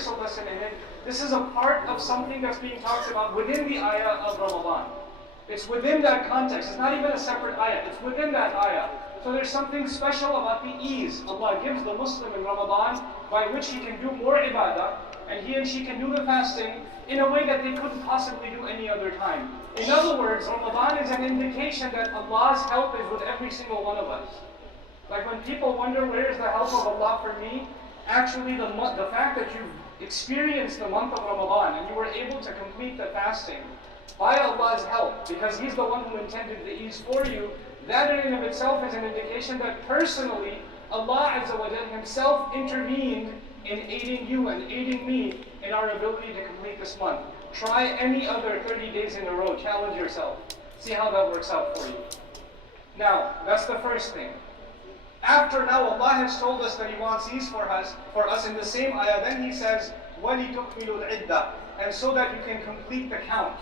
universal lesson in it. This is a part of something that's being talked about within the ayah of Ramadan. It's within that context. It's not even a separate ayah. It's within that ayah. So there's something special about the ease Allah gives the Muslim in Ramadan by which he can do more ibadah and he and she can do the fasting in a way that they couldn't possibly do any other time. In other words, Ramadan is an indication that Allah's help is with every single one of us. Like when people wonder where is the help of Allah for me, actually the fact that you've experienced the month of Ramadan and you were able to complete the fasting by Allah's help, because He's the one who intended the ease for you, that in and of itself is an indication that personally Allah Azza wa Jal Himself intervened in aiding you and aiding me in our ability to complete this month. Try any other 30 days in a row, challenge yourself. See how that works out for you. Now, that's the first thing. After now Allah has told us that He wants ease for us in the same ayah, then He says, وَلِتُكْمِلُوا الْعِدَّةِ, and so that you can complete the count.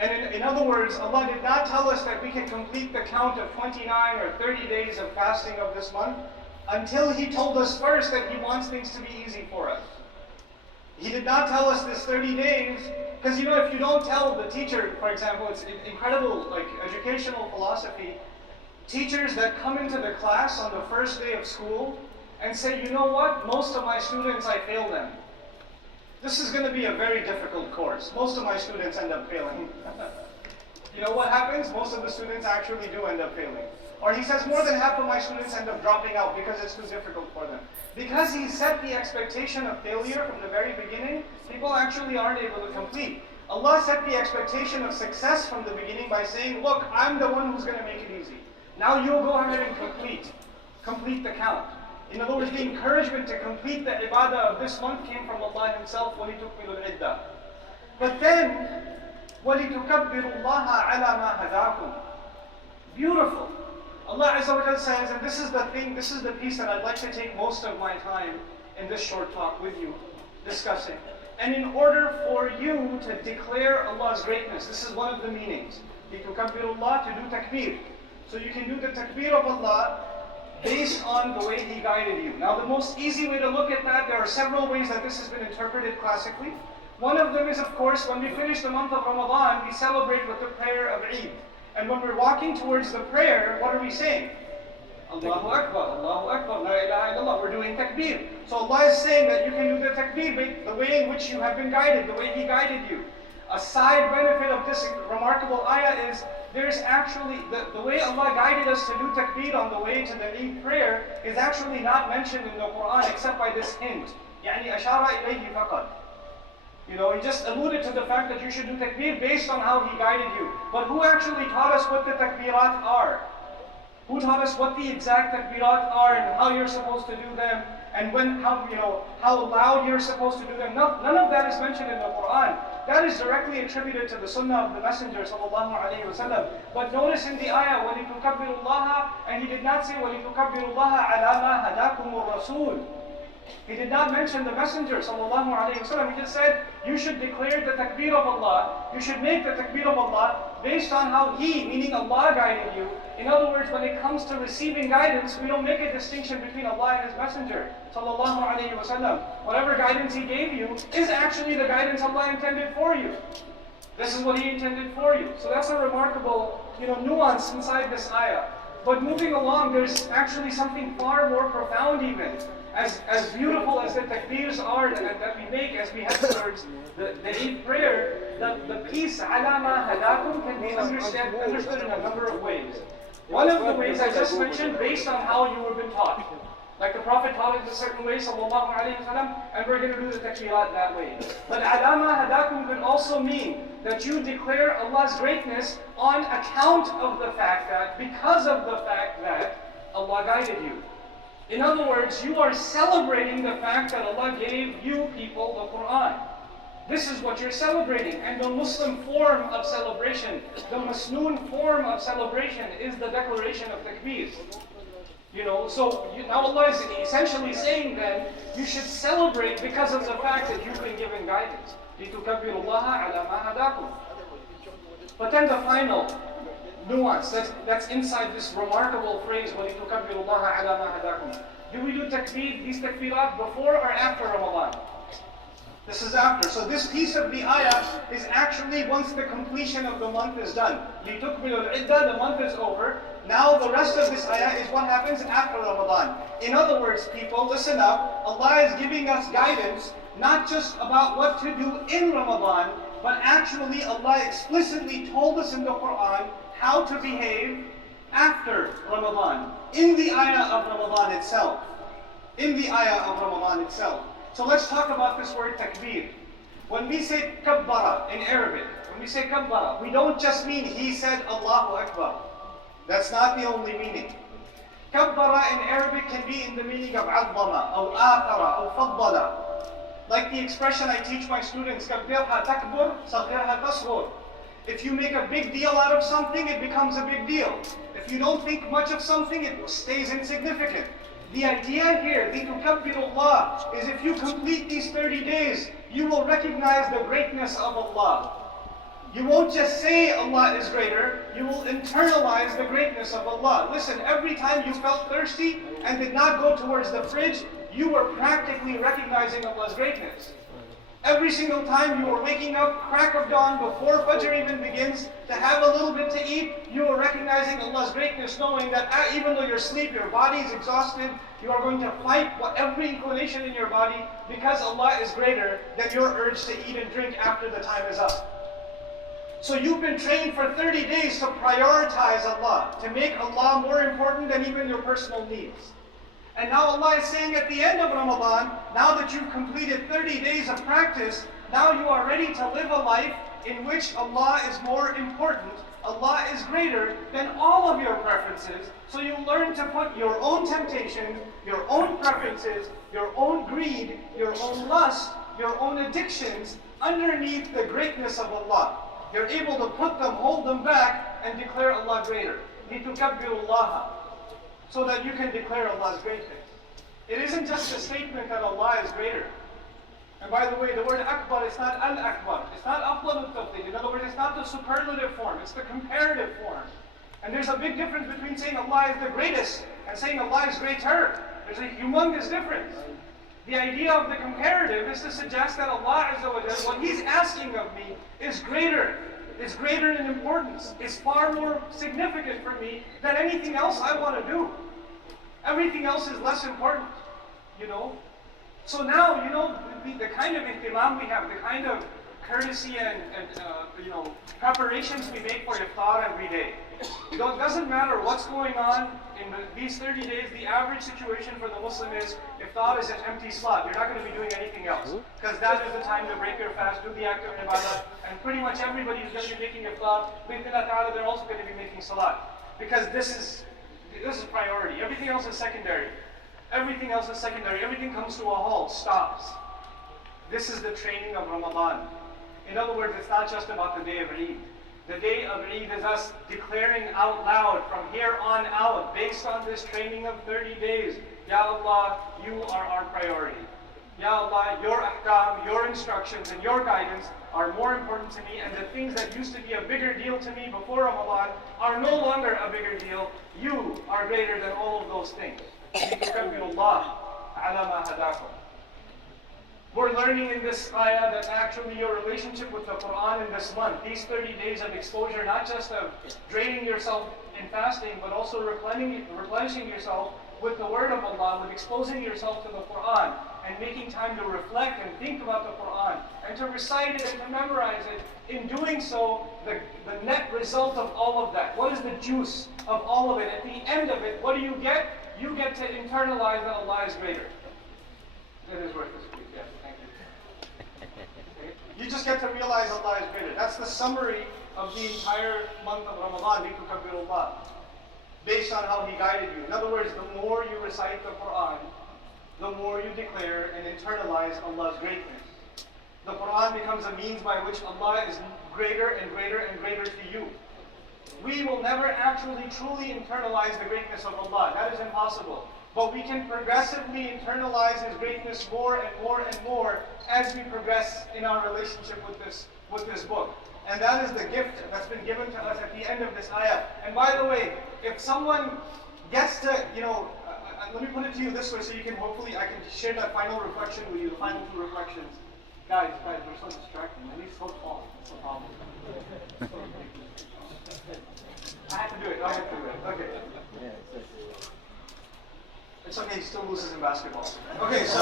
And in other words, Allah did not tell us that we can complete the count of 29 or 30 days of fasting of this month until He told us first that He wants things to be easy for us. He did not tell us this 30 days, because if you don't tell the teacher, for example, it's incredible educational philosophy, teachers that come into the class on the first day of school and say, you know what, most of my students, I fail them. This is going to be a very difficult course. Most of my students end up failing. You know what happens? Most of the students actually do end up failing. Or he says more than half of my students end up dropping out because it's too difficult for them. Because he set the expectation of failure from the very beginning, people actually aren't able to complete. Allah set the expectation of success from the beginning by saying, look, I'm the one who's going to make it easy. Now you'll go ahead and complete the count. In other words, the encouragement to complete the ibadah of this month came from Allah Himself, وَلِتُكْمِلُوا الْعِدَّةِ. But then, وَلِتُكَبِّرُوا اللَّهَ عَلَى مَا هَدَاكُمْ. Beautiful. Allah Azza wa Jalla says, and this is the piece that I'd like to take most of my time in this short talk with you, discussing. And in order for you to declare Allah's greatness, this is one of the meanings. لِتُكَبِّرُوا اللَّهَ, to do takbir. So you can do the takbir of Allah based on the way He guided you. Now the most easy way to look at that, there are several ways that this has been interpreted classically. One of them is, of course, when we finish the month of Ramadan, we celebrate with the prayer of Eid. And when we're walking towards the prayer, what are we saying? Allahu Akbar, Allahu Akbar, La ilaha illallah. We're doing takbir. So Allah is saying that you can do the takbir the way in which you have been guided, the way He guided you. A side benefit of this remarkable ayah is there's actually, the way Allah guided us to do takbir on the way to the Eid prayer is actually not mentioned in the Quran except by this hint. يعني أشار إليه فقط. He just alluded to the fact that you should do takbir based on how He guided you. But who actually taught us what the takbirat are? Who taught us what the exact takbirat are and how you're supposed to do them and how loud you're supposed to do them? None of that is mentioned in the Quran. That is directly attributed to the Sunnah of the Messenger sallallahu alaihi wasallam. But notice in the ayah, وَلِتُكَبِّرُوا اللَّهَ, and He did not say وَلِتُكَبِّرُوا اللَّهَ عَلَى مَا هَدَاكُمُ الرَّسُولُ. He did not mention the Messenger sallallahu alaihi wasallam. He just said, you should declare the takbir of Allah, you should make the takbir of Allah based on how He, meaning Allah, guided you. In other words, when it comes to receiving guidance, we don't make a distinction between Allah and His Messenger sallallahu alaihi wasallam. Whatever guidance He gave you is actually the guidance Allah intended for you. This is what He intended for you. So that's a remarkable, nuance inside this ayah. But moving along, there's actually something far more profound even. As beautiful as the takbirs are that we make as we head towards the Eid prayer, the piece عَلَى مَا هَدَاكُمْ can be understood in a number of ways. One of the ways I just mentioned, based on how you have been taught. Like the Prophet taught it a certain way, sallallahu alayhi wa sallam, and we're going to do the takbirat that way. But عَلَى مَا هَدَاكُمْ could also mean that you declare Allah's greatness on account of the fact that, because of the fact that Allah guided you. In other words, you are celebrating the fact that Allah gave you people the Quran. This is what you're celebrating. And the Muslim form of celebration, the Masnoon form of celebration is the declaration of takbir. So now Allah is essentially saying then, you should celebrate because of the fact that you've been given guidance. لِتُكَبِّرُوا اللَّهَ عَلَى مَا هَدَاكُمْ. But then the final nuance that's inside this remarkable phrase, وَلِتُكَبِّرُوا اللَّهَ عَلَى مَا هَدَاكُمْ. Do we do these takbirat before or after Ramadan? This is after. So this piece of the ayah is actually once the completion of the month is done. لِتُكْمِلُوا الْعِدَّةَ, the month is over. Now the rest of this ayah is what happens after Ramadan. In other words, people, listen up. Allah is giving us guidance, not just about what to do in Ramadan, but actually Allah explicitly told us in the Quran how to behave after Ramadan. In the ayah of Ramadan itself. In the ayah of Ramadan itself. So let's talk about this word takbir. When we say kabbara in Arabic, when we say kabbara, we don't just mean he said Allahu Akbar. That's not the only meaning. Kabbara in Arabic can be in the meaning of azzama, or athara, or faddala. Like the expression I teach my students, kabbirha takbur, saghirha tasghur. If you make a big deal out of something, it becomes a big deal. If you don't think much of something, it stays insignificant. The idea here, لِتُكَبِّرُ is if you complete these 30 days, you will recognize the greatness of Allah. You won't just say Allah is greater, you will internalize the greatness of Allah. Listen, every time you felt thirsty and did not go towards the fridge, you were practically recognizing Allah's greatness. Every single time you were waking up, crack of dawn, before Fajr even begins, to have a little bit to eat, you are recognizing Allah's greatness, knowing that even though you're asleep, your body is exhausted, you are going to fight every inclination in your body because Allah is greater than your urge to eat and drink after the time is up. So you've been trained for 30 days to prioritize Allah, to make Allah more important than even your personal needs. And now Allah is saying at the end of Ramadan, now that you've completed 30 days of practice, now you are ready to live a life in which Allah is more important, Allah is greater than all of your preferences. So you learn to put your own temptations, your own preferences, your own greed, your own lust, your own addictions underneath the greatness of Allah. You're able to put them, hold them back, and declare Allah greater. لِتُكَبِّرُ اللَّهَ, so that you can declare Allah's greatness. It isn't just a statement that Allah is greater. And by the way, the word akbar is not al-akbar. It's not afdal al-tafdil. In other words, it's not the superlative form. It's the comparative form. And there's a big difference between saying Allah is the greatest and saying Allah is greater. There's a humongous difference. The idea of the comparative is to suggest that Allah Azza wa Jalla, what He's asking of me is greater in importance. It's far more significant for me than anything else I want to do. Everything else is less important, So now, the kind of ihtimam we have, the kind of courtesy and preparations we make for iftar every day. It doesn't matter what's going on in these 30 days, the average situation for the Muslim is, iftar is an empty slot. You're not going to be doing anything else. Because that is the time to break your fast, do the act of ibadah, and pretty much everybody who's going to be making iftar, they're also going to be making salat. Because this is priority. Everything else is secondary. Everything else is secondary. Everything comes to a halt, stops. This is the training of Ramadan. In other words, it's not just about the day of Eid. The day of Eid is us declaring out loud from here on out, based on this training of 30 days, Ya Allah, you are our priority. Ya Allah, your ahkam, your instructions, and your guidance are more important to me, and the things that used to be a bigger deal to me before Ramadan are no longer a bigger deal. You are greater than all of those things. We're learning in this ayah that actually your relationship with the Quran in this month, these 30 days of exposure, not just of draining yourself in fasting, but also replenishing yourself with the word of Allah, with exposing yourself to the Quran, and making time to reflect and think about the Quran, and to recite it and to memorize it. In doing so, the net result of all of that, what is the juice of all of it? At the end of it, what do you get? You get to internalize that Allah is greater. That is worth this, please. Yes, thank you. Okay. You just get to realize Allah is greater. That's the summary of the entire month of Ramadan, لِتُكَبِّرُ, based on how He guided you. In other words, the more you recite the Quran, the more you declare and internalize Allah's greatness. The Quran becomes a means by which Allah is greater and greater and greater to you. We will never actually truly internalize the greatness of Allah. That is impossible. But we can progressively internalize His greatness more and more and more as we progress in our relationship with this book. And that is the gift that's been given to us at the end of this ayah. And by the way, if someone gets to, let me put it to you this way so you can I can share that final reflection with you, the final two reflections. Guys, we're so distracting. And he's so tall. That's the problem. I have to do it. Okay. It's okay, he still loses in basketball. Okay, so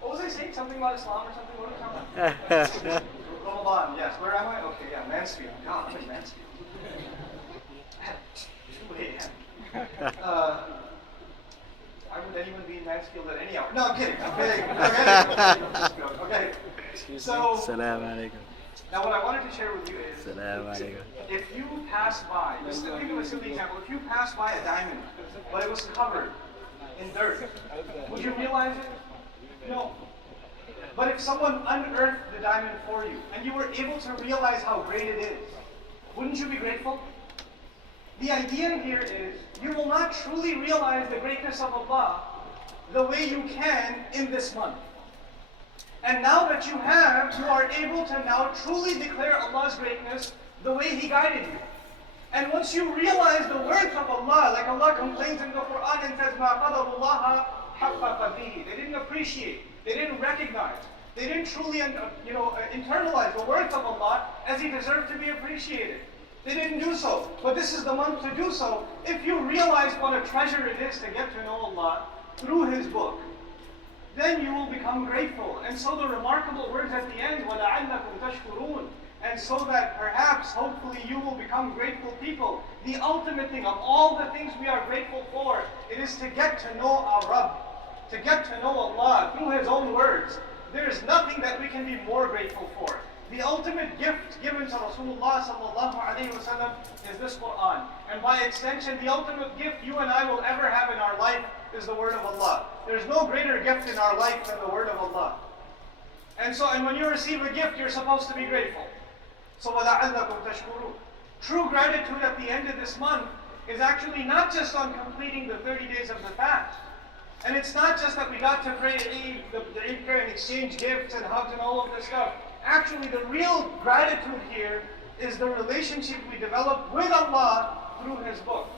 what was I saying? Something about Islam or something? What are we talking about? Ramadan, yes. Where am I? Okay, yeah, Mansfield. God, I'm in Mansfield. Why would anyone be in Mansfield at any hour? No, I'm kidding. Okay. So, now what I wanted to share with you is, if you pass by, just think of a silly example, if you pass by a diamond, but it was covered in dirt, would you realize it? No. But if someone unearthed the diamond for you, and you were able to realize how great it is, wouldn't you be grateful? The idea here is, you will not truly realize the greatness of Allah the way you can in this month. And now that you have, you are able to now truly declare Allah's greatness the way He guided you. And once you realize the words of Allah, like Allah complains in the Quran and says, مَا قَدَرُ اللَّهَ حَقَّ قَدْرِهِ. They didn't appreciate, they didn't recognize, they didn't truly internalize the words of Allah as He deserved to be appreciated. They didn't do so. But this is the month to do so. If you realize what a treasure it is to get to know Allah through His book, then you will become grateful. And so the remarkable words at the end, وَلَعَلَّكُمْ تَشْكُرُونَ, and so that perhaps, hopefully, you will become grateful people. The ultimate thing of all the things we are grateful for, it is to get to know our Rabb, to get to know Allah through His own words. There is nothing that we can be more grateful for. The ultimate gift given to Rasulullah sallallahu alaihi wasallam is this Quran. And by extension, the ultimate gift you and I will ever have in our life is the word of Allah. There's no greater gift in our life than the word of Allah. And when you receive a gift, you're supposed to be grateful. So وَلَعَلَّكُمْ تَشْكُرُونَ. True gratitude at the end of this month is actually not just on completing the 30 days of the fast. And it's not just that we got to pray Eid, the Eid prayer, and exchange gifts and hugs and all of this stuff. Actually, the real gratitude here is the relationship we develop with Allah through His book.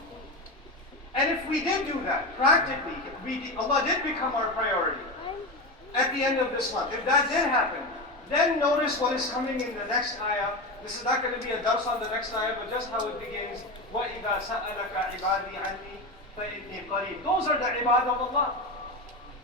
And if we did do that, practically, Allah did become our priority at the end of this month. If that did happen, then notice what is coming in the next ayah. This is not going to be a dars on the next ayah, but just how it begins. وَإِذَا سَأَلَكَ عِبَادِي عَنِّي فَإِنِّي قَرِيبٌ. Those are the ibad of Allah.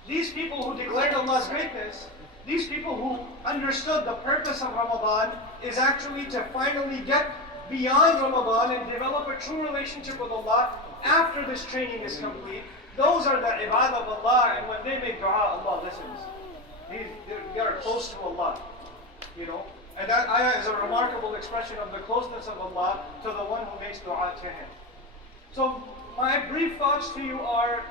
These people who declared Allah's greatness, these people who understood the purpose of Ramadan is actually to finally get beyond Ramadan and develop a true relationship with Allah after this training is complete. Those are the ibad of Allah, and when they make dua, Allah listens. They are close to Allah, And that ayah is a remarkable expression of the closeness of Allah to the one who makes dua to Him. So my brief thoughts to you are,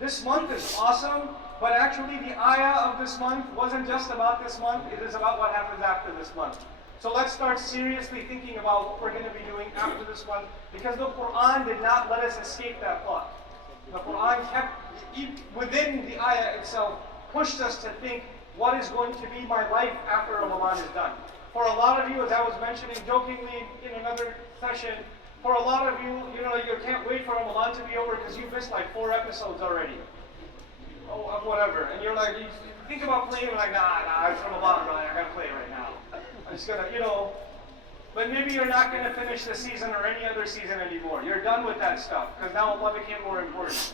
this month is awesome, but actually the ayah of this month wasn't just about this month, it is about what happens after this month. So let's start seriously thinking about what we're going to be doing after this month, because the Quran did not let us escape that thought. The Quran kept, within the ayah itself, pushed us to think, what is going to be my life after Ramadan is done? For a lot of you, as I was mentioning jokingly in another session, for a lot of you, you can't wait for Ramadan to be over because you've missed like 4 episodes already. Of whatever. And you're like, you think about playing, you're like, nah, it's Ramadan, I gotta play right now. I'm just gonna, but maybe you're not gonna finish the season or any other season anymore. You're done with that stuff because now Allah became more important.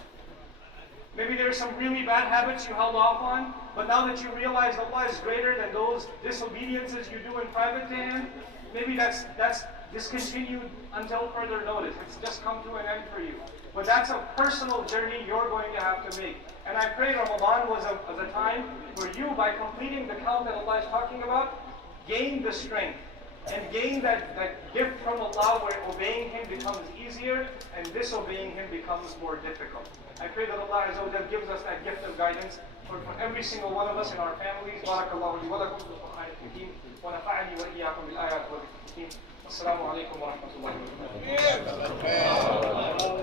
Maybe there's some really bad habits you held off on, but now that you realize Allah is greater than those disobediences you do in private to Him, maybe that's discontinued until further notice. It's just come to an end for you. But that's a personal journey you're going to have to make. And I pray Ramadan was a time where you, by completing the count that Allah is talking about, gain the strength and gain that gift from Allah where obeying Him becomes easier and disobeying Him becomes more difficult. I pray that Allah Azza wa Jal gives us that gift of guidance for every single one of us in our families. Barakallahu li wa lakum bil Qur'an al-Hakim wa nafa'ani wa iyyakum bil ayat wal hikam. Assalamu alaikum wa rahmatullahi wa barakatuh.